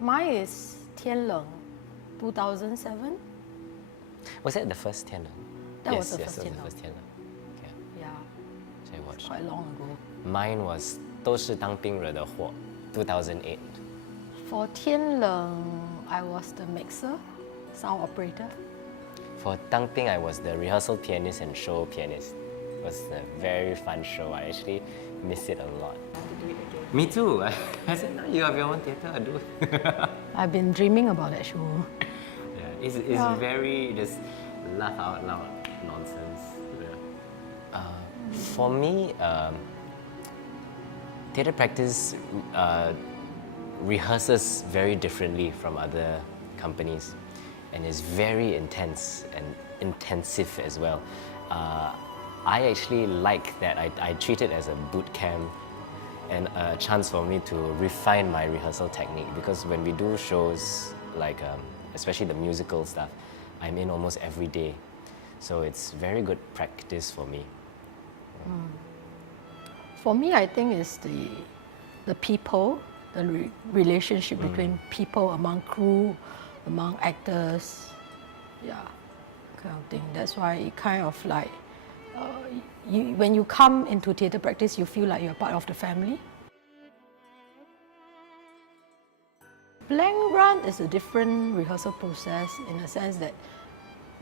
mine is 天冷 2007. Was that the first Tianleng? That yes, was the yes, first that was Tianleng. the first Tianleng. Okay, Yeah, so I watched. quite long ago. Mine was 都是当兵惹的祸 2008. For 天冷, I was the mixer, sound operator. For 当兵, I was the rehearsal pianist and show pianist. It was a very fun show. I actually miss it a lot. Me too. I said, no, you have your own theatre, I do. I've been dreaming about that show. Yeah, it's very just laugh out loud nonsense. Yeah. For me, Theatre Pratice rehearses very differently from other companies and is very intense and intensive as well. I actually like that. I treat it as a boot camp and a chance for me to refine my rehearsal technique, because when we do shows like especially the musical stuff, I'm in almost every day, so it's very good practice for me. For me, I think it's the people, the relationship between people, among crew, among actors, yeah, kind of thing. That's why it kind of like, when you come into Theatre Pratice, you feel like you're part of the family. Blank run is a different rehearsal process in the sense that,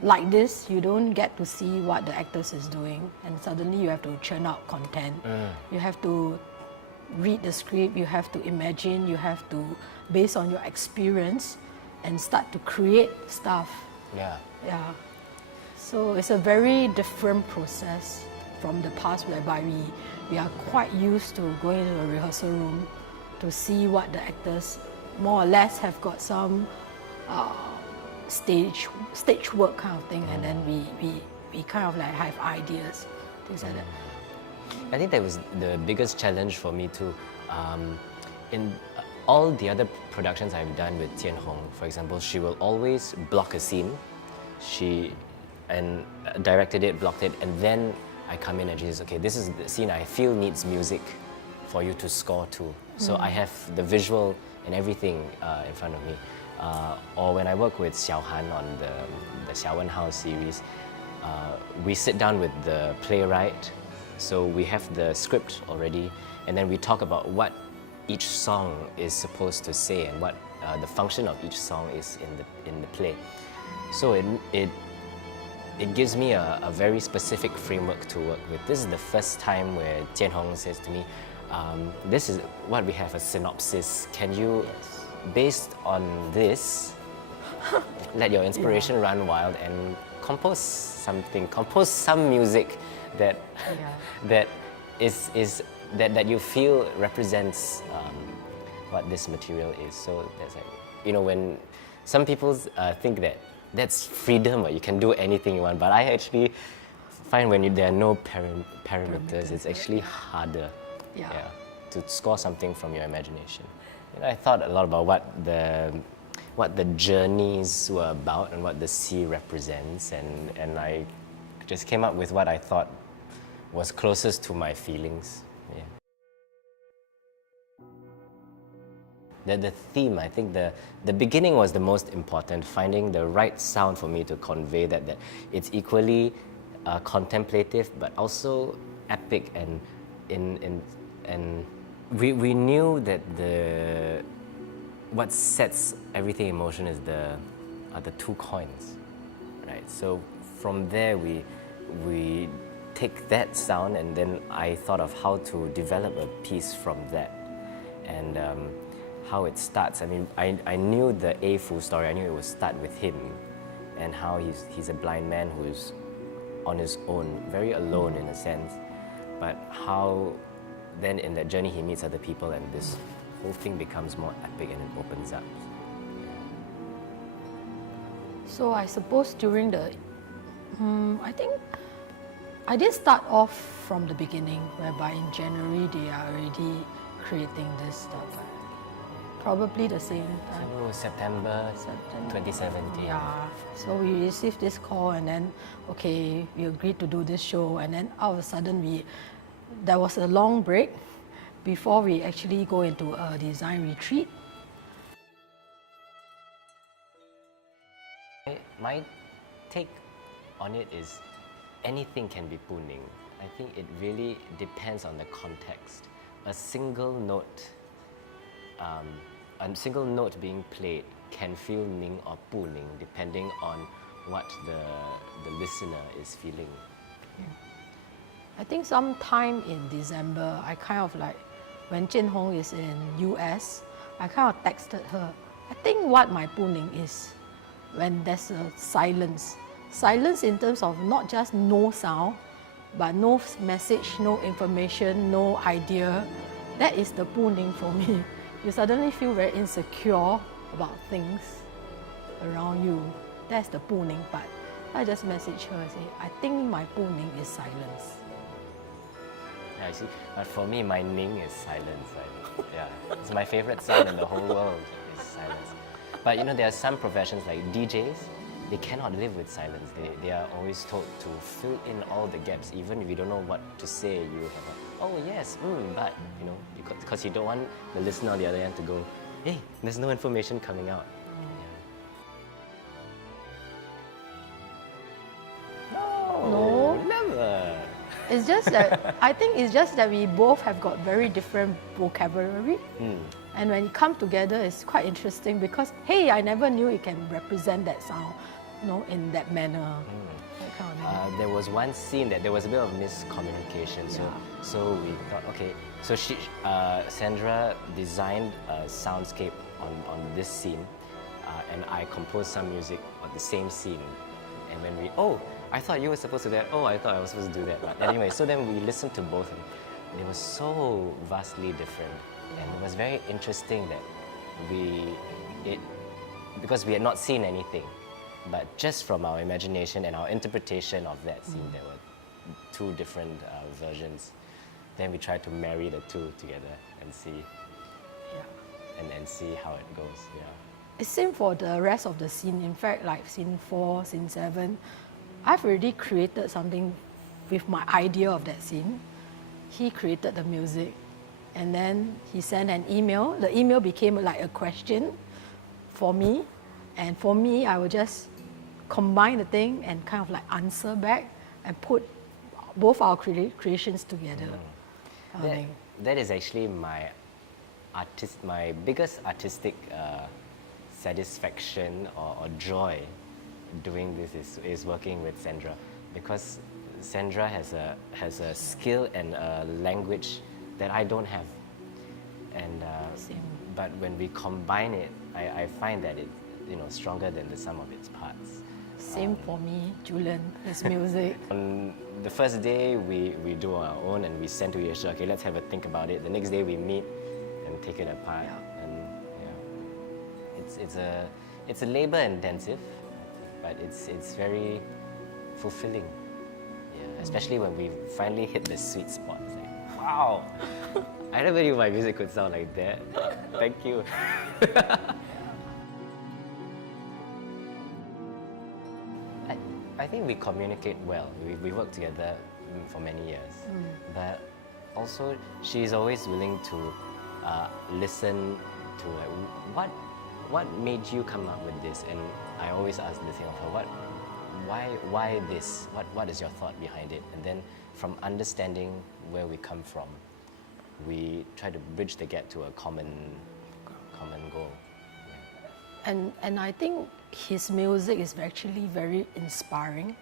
like this, you don't get to see what the actors is doing, and suddenly you have to churn out content. You have to read the script, you have to imagine, you have to, based on your experience, and start to create stuff. Yeah. Yeah. So it's a very different process from the past, whereby we are quite used to going to a rehearsal room to see what the actors more or less have got some stage work kind of thing, and then we kind of like have ideas, things like that. I think that was the biggest challenge for me too. In all the other productions I've done with Tian Hong, for example, she will always block a scene. She directed it, blocked it, and then I come in and she says, okay, this is the scene I feel needs music for you to score to. So I have the visual and everything in front of me. Or when I work with Xiao Han on the Xiao Wen Hao series, we sit down with the playwright, so we have the script already, and then we talk about what each song is supposed to say and what the function of each song is in the play. So it gives me a very specific framework to work with. This is the first time where Tian Hong says to me, this is what we have, a synopsis. Can you, based on this, let your inspiration run wild and compose something, compose some music that that you feel represents what this material is. So that's like, you know, when some people think that that's freedom, or you can do anything you want, but I actually find when there are no parameters, it's actually harder to score something from your imagination. You know, I thought a lot about what the journeys were about and what the sea represents, and I just came up with what I thought was closest to my feelings. The theme, I think the beginning was the most important, finding the right sound for me to convey that it's equally contemplative but also epic, and we knew that what sets everything in motion is are the two coins, right? So from there we take that sound, and then I thought of how to develop a piece from that, and how it starts. I mean, I knew the A full story. I knew it would start with him and how he's a blind man who's on his own, very alone in a sense, but how then in that journey he meets other people, and this whole thing becomes more epic and it opens up. So I suppose during the, I think I did start off from the beginning, whereby in January they are already creating this stuff. Probably the same time. So September 2017. Yeah. So we received this call, and then okay, we agreed to do this show, and then all of a sudden there was a long break before we actually go into a design retreat. My take on it is anything can be puning. I think it really depends on the context. A single note being played can feel ning or puning depending on what the listener is feeling. I think sometime in December, I kind of like, when Jian Hong is in US, I kind of texted her. I think what my puning is when there's a silence. Silence in terms of not just no sound, but no message, no information, no idea. That is the puning for me. You suddenly feel very insecure about things around you. That's the puning part. I just message her and say, I think my puning is silence. Yeah, I see. But for me, my ning is silence. Like, yeah, it's my favorite sound in the whole world is silence. But you know, there are some professions like DJs. They cannot live with silence. They are always told to fill in all the gaps. Even if you don't know what to say, you have a, oh yes, but, you know, because you don't want the listener on the other end to go, hey, there's no information coming out. Yeah. No. Never. It's just that, I think it's just that we both have got very different vocabulary. And when it comes together, it's quite interesting because, hey, I never knew it can represent that sound, you know, in that manner. That kind of thing. There was one scene that there was a bit of miscommunication. So we thought, okay, so Sandra designed a soundscape on this scene, and I composed some music on the same scene. And when I thought you were supposed to do that. Oh, I thought I was supposed to do that. But anyway, so then we listened to both, and they were so vastly different. And it was very interesting that because we had not seen anything, but just from our imagination and our interpretation of that scene, there were two different versions. Then we tried to marry the two together and see, and see how it goes. Yeah. It's same for the rest of the scene. In fact, like scene 4, scene 7, I've already created something with my idea of that scene. He created the music. And then he sent an email. The email became like a question for me. And for me, I would just combine the thing and kind of like answer back and put both our creations together. That is actually my biggest artistic satisfaction or joy doing this is working with Sandra, because Sandra has a skill and a language that I don't have, and but when we combine it, I find that it's stronger than the sum of its parts. Same for me, Julian, his music. On the first day we do our own and we send to each other. Okay, let's have a think about it. The next day we meet and take it apart, and it's a labor intensive, but it's very fulfilling. Yeah, especially when we finally hit the sweet spot. It's like, wow, I never knew my music could sound like that. Thank you. I think we communicate well. We work together for many years, but also she's always willing to listen to what made you come up with this, and I always ask the thing of her, why this? What is your thought behind it? And then from understanding where we come from, we try to bridge the gap to a common goal. And I think his music is actually very inspiring.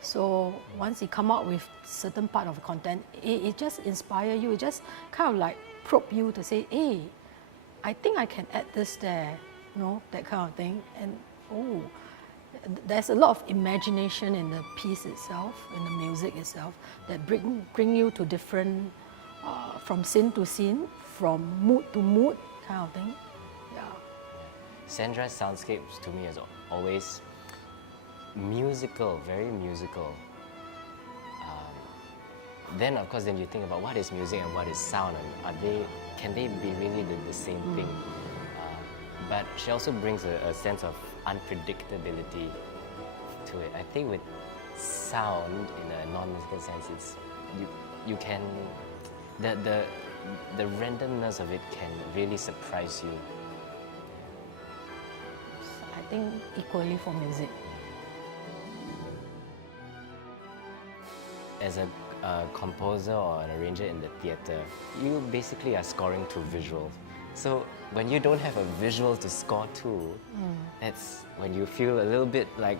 So once he come out with certain part of the content, it just inspire you. It just kind of like probe you to say, hey, I think I can add this there, that kind of thing. And there's a lot of imagination in the piece itself, in the music itself, that bring you to different, from scene to scene, from mood to mood kind of thing. Sandra's soundscapes to me is always musical, very musical. Then of course, you think about what is music and what is sound, and can they be really the same thing? But she also brings a sense of unpredictability to it. I think with sound, in a non-musical sense, it's you can the randomness of it can really surprise you. think equally for music. As a composer or an arranger in the theatre, you basically are scoring to visual. So when you don't have a visual to score to, that's when you feel a little bit like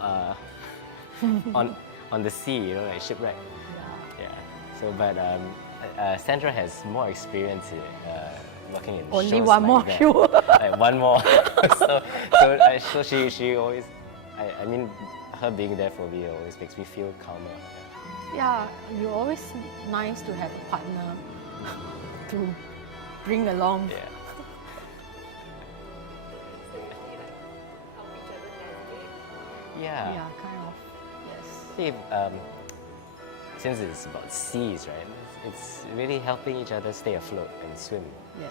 on the sea, you know, like shipwreck. Yeah. So, but Sandra has more experience working in Only shows one like more that. show. Like one more. so she always, I mean, her being there for me always makes me feel calmer. Yeah, you always nice to have a partner to bring along. Yeah. Yeah. Yeah, kind of. Yes. See, since it's about seas, right? It's really helping each other stay afloat and swim. Yes.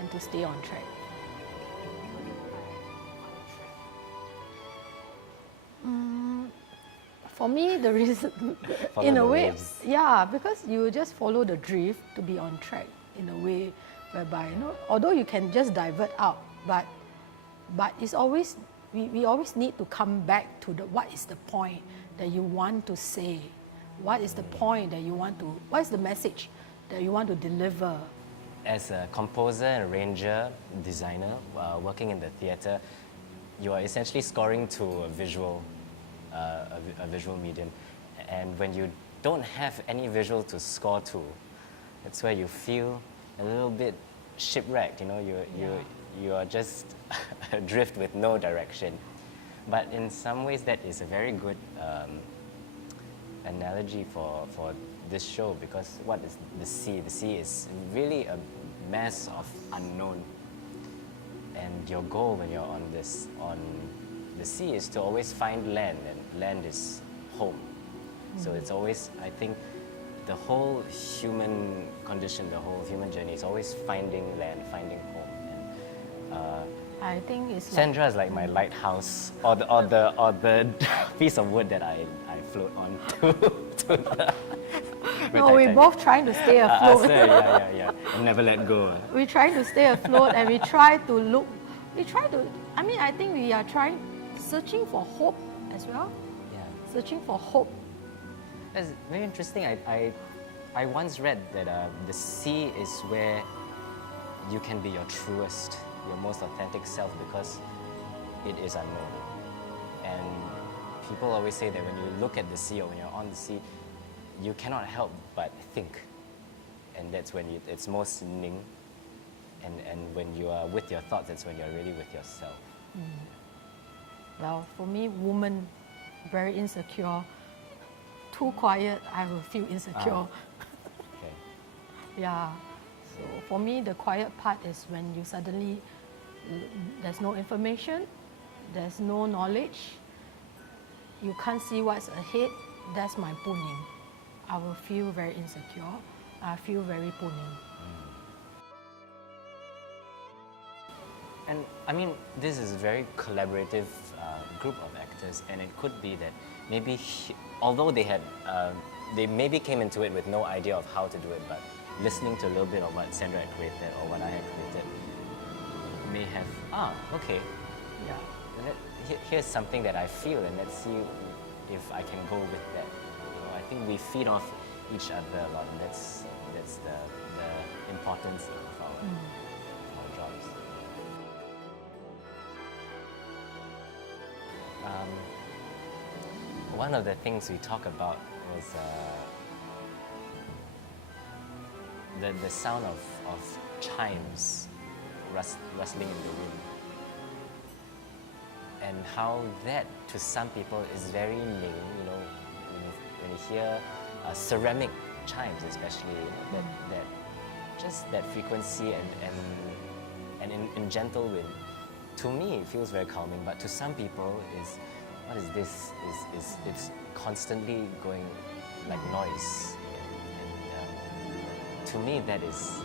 And to stay on track. For me, the reason, Follow in the a way, waves. yeah, because you just follow the drift to be on track in a way whereby, you know, although you can just divert out, but it's always, we always need to come back to what is the point that you want to say, what is the point that you want to, what is the message that you want to deliver. As a composer, arranger, designer, working in the theatre, you are essentially scoring to a visual medium. And when you don't have any visual to score to, that's where you feel a little bit shipwrecked, you know, you are just adrift with no direction. But in some ways that is a very good analogy for this show, because what is the sea? The sea is really a mass of unknown. And your goal when you're on the sea is to always find land, and land is home. So it's always, I think, the whole human condition, the whole human journey is always finding land, finding home. And, I think it's Sandra is like my lighthouse, or the piece of wood that I float on to the. no, we're both trying to stay afloat. Yeah. And never let go. We're trying to stay afloat, and we try to, I mean, I think we are searching for hope as well. Yeah. Searching for hope. That's very interesting. I once read that the sea is where you can be your truest, your most authentic self, because it is unknown. And people always say that when you look at the sea or when you're on the sea, you cannot help but think. And that's when it's most ning. And when you are with your thoughts, that's when you're really with yourself. Well, for me, woman, very insecure. Too quiet, I will feel insecure. Okay. Yeah. So for me, the quiet part is when you suddenly, there's no information, there's no knowledge, you can't see what's ahead. That's my puning. I will feel very insecure. I feel very puning. And I mean, this is a very collaborative group of actors, and it could be that maybe, although they had, they maybe came into it with no idea of how to do it, but listening to a little bit of what Sandra had created or what I had created, may have, okay, yeah, here's something that I feel, and let's see if I can go with that. So I think we feed off each other a lot, and that's the importance of our jobs. One of the things we talk about was the sound of chimes rustling in the wind, and how that to some people is very ning. You know, when you hear ceramic chimes, especially, you know, that just that frequency and in gentle wind. To me, it feels very calming, but to some people, what is this? It's constantly going like noise. And to me, that is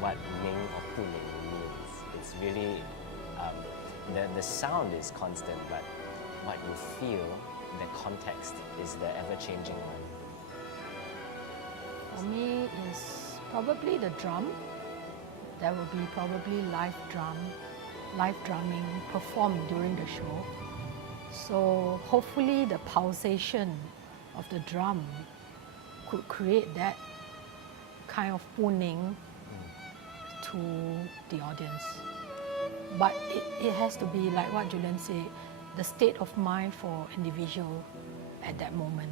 what ning or puning means. It's really, the sound is constant, but what you feel, the context, is the ever-changing one. For me, it's probably the drum. There will be probably live drum live drumming performed during the show. So hopefully the pulsation of the drum could create that kind of pulling to the audience. But it has to be like what Julian said, the state of mind for individual at that moment.